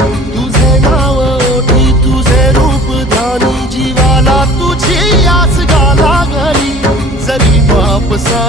तुझे नाव ओठी तुझे रूप ध्यानी जीवाला तुझी आस गाला घरी जरी बाप सा